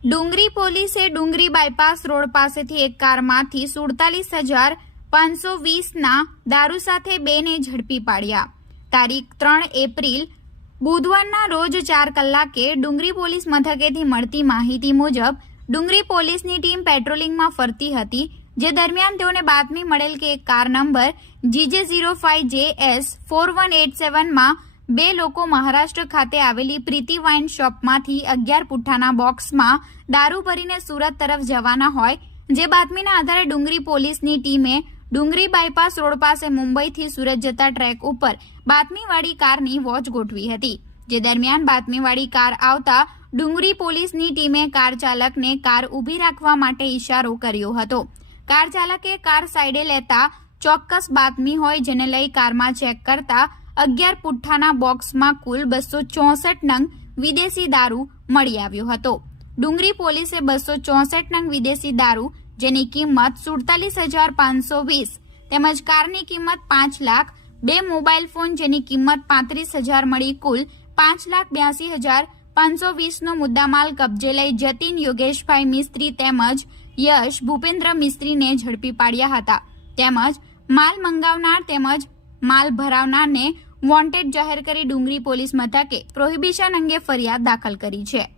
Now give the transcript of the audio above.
ડુંગરી પોલીસે ડુંગરી bypass road પાસેથી એક કારમાંથી સુડતાલીસ હજાર પાંચસો વીસના દારૂ સાથે બેને ઝડપી પાડ્યા. તારીખ ત્રણ એપ્રિલ, બુધવારના રોજ ચાર કલાકે ડુંગરી પોલીસ મથકેથી મળતી માહિતી મુજબ, ડુંગરી પોલીસની ટીમ પેટ્રોલિંગમાં ફરતી હતી, જે દરમિયાન તેઓને બાતમી મળેલ કે એક car number GJ zero five J S four one eight સેવનમાં બે લોકો મહારાષ્ટ્ર ખાતે આવેલી પ્રીતિ વાઇન શોપમાંથી અગિયાર પુઠ્ઠાના બોક્સમાં દારૂ ભરીને સુરત તરફ જવાના હોય, જે બાતમીના આધારે ડુંગરી પોલીસની ટીમે ડુંગરી બાયપાસ રોડ પાસે મુંબઈથી સુરત જતા ટ્રેક ઉપર બાતમીવાળી કારની વોચ ગોઠવી હતી. જે દરમિયાન બાતમીવાળી કાર આવતા ડુંગરી પોલીસની ટીમે કાર ચાલકને કાર ઊભી રાખવા માટે ઇશારો કર્યો હતો. કાર ચાલકે કાર સાઈડે લેતા ચોક્કસ બાતમી હોય, જેને લઈ કારમાં ચેક કરતા અગિયાર પુઠ્ઠાના બોક્સમાં કુલ બસો ચોસઠ નંગ વિદેશી દારૂ મળી આવ્યો હતો. ડુંગરી પોલીસે બસો ચોસઠ નંગ વિદેશી દારૂ, જેની કિંમત સુડતાલીસ હજાર પાંચસો વીસ, તેમજ કારની કિંમત પાંચ લાખ બે મોબાઈલ ફોન, જેની કિંમત પાંત્રીસ હજાર મળી કુલ પાંચ લાખ બ્યાસી હજાર પાંચસો વીસનો મુદ્દામાલ કબજે લઈ જતીન યોગેશભાઈ મિસ્ત્રી તેમજ યશ ભૂપેન્દ્ર મિસ્ત્રીને ઝડપી પાડ્યા હતા. તેમજ માલ મંગાવનાર તેમજ માલ ભરાવનારને વોન્ટેડ જાહેર કરી ડુંગરી પોલીસ મથકે પ્રોહિબિશન અંગે ફરિયાદ દાખલ કરી છે.